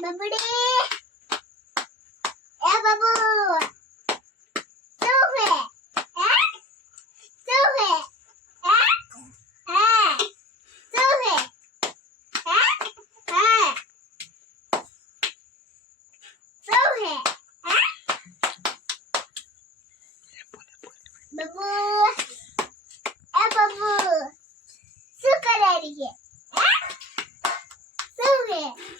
બબડી એ બાબુ શું હે હે શું હે હે હે શું હે હે હે શું હે હે બબુ એ બાબુ શું કરે રહી છે હે શું હે હે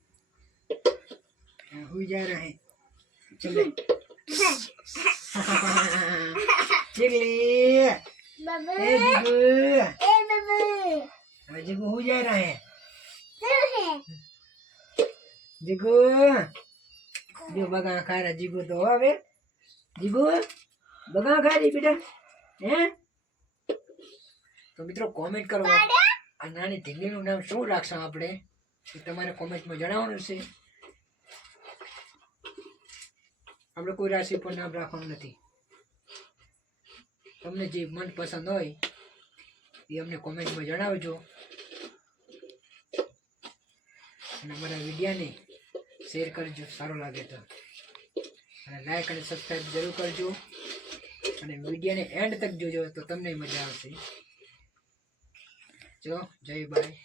ને દે, તને આપું તો પાડતી નહીં હો હા वो नाके हुई जा रहे हैं चले चिगली બાબુ ए जिगू એ બાબુ अरे जिगू हो जा रहे हैं શું હે जिगू जो बगा खा रहा जिगू तो હવે जिगू બગા ખા રહી બેટા હે તો મિત્રો કોમેન્ટ કરો પાડા આ નાની ઢીંગલીનું નામ શું રાખશું આપણે એ તમારે કોમેન્ટમાં જણાવવાનું છે આપણે કોઈ રાશિ પર નામ રાખવાનું નથી. તમને જે મનપસંદ હોય, એ અમને કોમેન્ટમાં જણાવજો. અને અમારા વિડીયાને શેર કરજો, સારો લાગે તો. અને લાઈક અને સબસ્ક્રાઈબ જરૂર કરજો. અને વિડીયાને એન્ડ તક જોજો તો તમને મજા આવશે. જો, જય બાય.